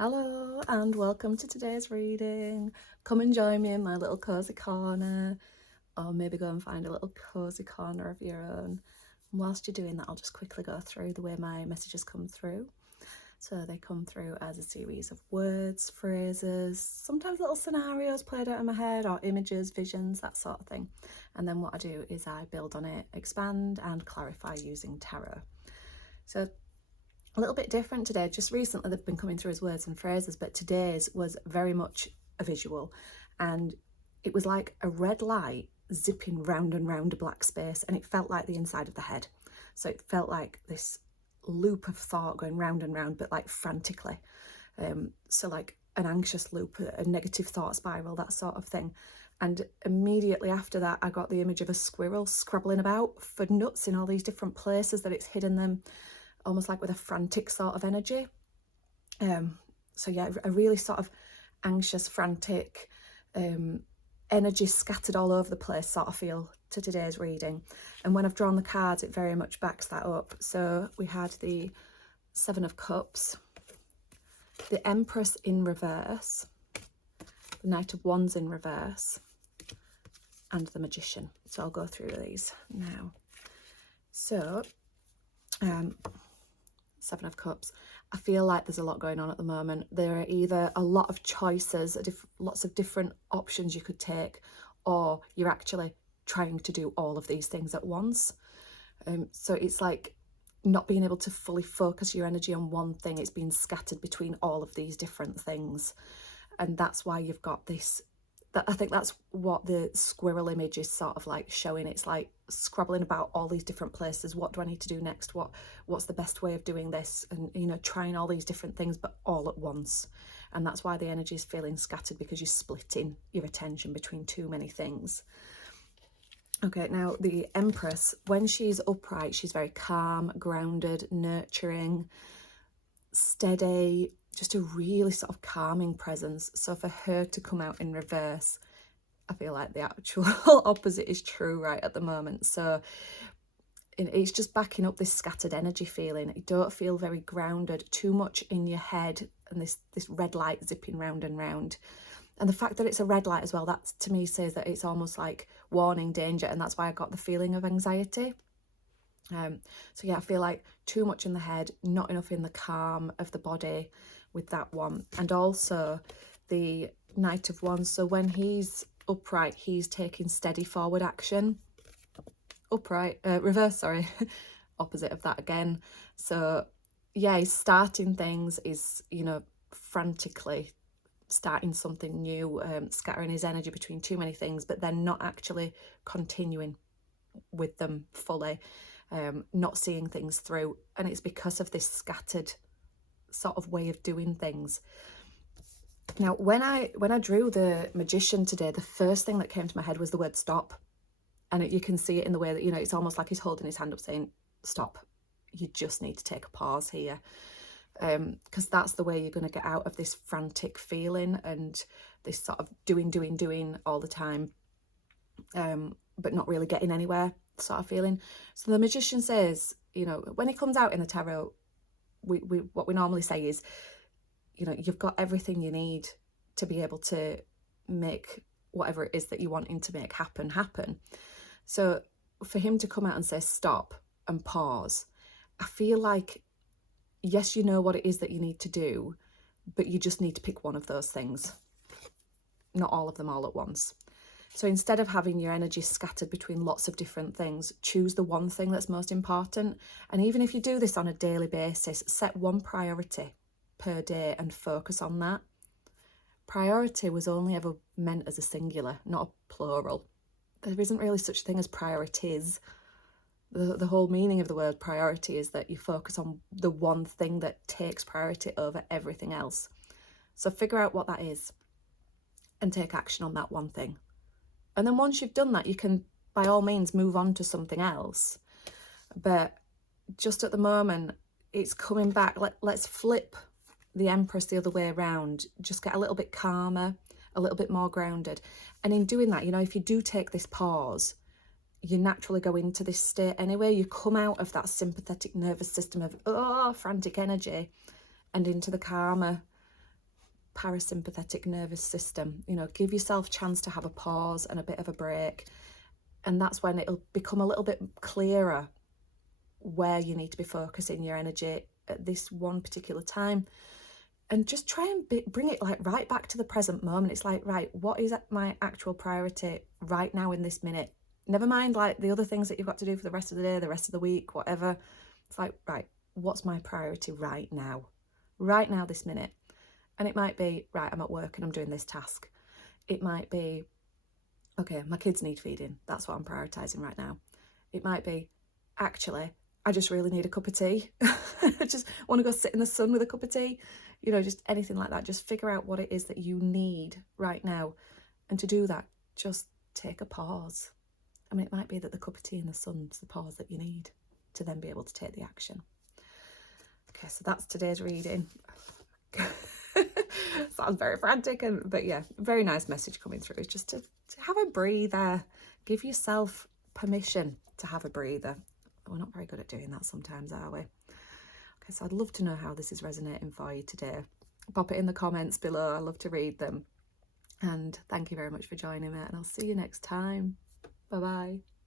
Hello and welcome to today's reading. Come and join me in my little cozy corner, or maybe go and find a little cozy corner of your own. And whilst you're doing that, I'll just quickly go through the way my messages come through. So they come through as a series of words, phrases, sometimes little scenarios played out in my head, or images, visions, that sort of thing. And then what I do is I build on it, expand and clarify using tarot. So a little bit different today. Just recently they've been coming through as words and phrases, but today's was very much a visual, and it was like a red light zipping round and round a black space, and it felt like the inside of the head. So it felt like this loop of thought going round and round, but like frantically. So like an anxious loop, a negative thought spiral, that sort of thing. And immediately after that, I got the image of a squirrel scrabbling about for nuts in all these different places that it's hidden them, almost like with a frantic sort of energy. So yeah, a really sort of anxious, frantic, energy scattered all over the place sort of feel to today's reading. And when I've drawn the cards, it very much backs that up. So we had the Seven of Cups, the Empress in reverse, the Knight of Wands in reverse, and the Magician. So I'll go through these now. So Seven of Cups. I feel like there's a lot going on at the moment. There are either a lot of choices, lots of different options you could take, or you're actually trying to do all of these things at once. So it's like not being able to fully focus your energy on one thing. It's being scattered between all of these different things. And that's why you've got this, I think that's what the squirrel image is sort of like showing. It's like scrabbling about all these different places. What do I need to do next? What's the best way of doing this? And, you know, trying all these different things, but all at once. And that's why the energy is feeling scattered, because you're splitting your attention between too many things. Okay, now the Empress, when she's upright, she's very calm, grounded, nurturing, steady, just a really sort of calming presence. So for her to come out in reverse, I feel like the actual opposite is true right at the moment. So it's just backing up this scattered energy feeling. You don't feel very grounded, too much in your head, and this red light zipping round and round. And the fact that it's a red light as well, that to me says that it's almost like warning danger, and that's why I got the feeling of anxiety. So yeah, I feel like too much in the head, not enough in the calm of the body with that one. And also the Knight of Wands, so when he's upright, he's taking steady forward action. Upright, reverse, sorry, opposite of that again. So yeah, he's starting things, is, you know, frantically starting something new, scattering his energy between too many things, but then not actually continuing with them fully, not seeing things through. And it's because of this scattered sort of way of doing things. Now, when I drew the Magician today, the first thing that came to my head was the word stop. And you can see it in the way that, you know, it's almost like he's holding his hand up saying, stop, you just need to take a pause here. Because that's the way you're going to get out of this frantic feeling and this sort of doing all the time, but not really getting anywhere sort of feeling. So the Magician says, you know, when he comes out in the tarot, we what we normally say is, you know, you've got everything you need to be able to make whatever it is that you want to make happen. So for him to come out and say stop and pause, I feel like, yes, you know what it is that you need to do, but you just need to pick one of those things, not all of them all at once. So instead of having your energy scattered between lots of different things, choose the one thing that's most important. And even if you do this on a daily basis, set one priority per day and focus on that. Priority was only ever meant as a singular, not a plural. There isn't really such a thing as priorities. The whole meaning of the word priority is that you focus on the one thing that takes priority over everything else. So figure out what that is and take action on that one thing. And then once you've done that, you can, by all means, move on to something else. But just at the moment, it's coming back. Let's flip the Empress the other way around. Just get a little bit calmer, a little bit more grounded. And in doing that, you know, if you do take this pause, you naturally go into this state anyway. You come out of that sympathetic nervous system of frantic energy and into the calmer parasympathetic nervous system. You know, give yourself a chance to have a pause and a bit of a break. And that's when it'll become a little bit clearer where you need to be focusing your energy at this one particular time. And just try and bring it like right back to the present moment. It's like, right, what is my actual priority right now in this minute? Never mind like the other things that you've got to do for the rest of the day, the rest of the week, whatever. It's like, right, what's my priority right now? Right now, this minute. And it might be, right, I'm at work and I'm doing this task. It might be, okay, my kids need feeding. That's what I'm prioritising right now. It might be, actually, I just really need a cup of tea. I just want to go sit in the sun with a cup of tea. You know, just anything like that. Just figure out what it is that you need right now. And to do that, just take a pause. I mean, it might be that the cup of tea in the sun's the pause that you need to then be able to take the action. Okay, so that's today's reading. Sounds very frantic, but yeah, very nice message coming through. It's just to have a breather. Give yourself permission to have a breather. We're not very good at doing that sometimes, are we? Okay, so I'd love to know how this is resonating for you today. Pop it in the comments below. I love to read them. And thank you very much for joining me, and I'll see you next time. Bye bye.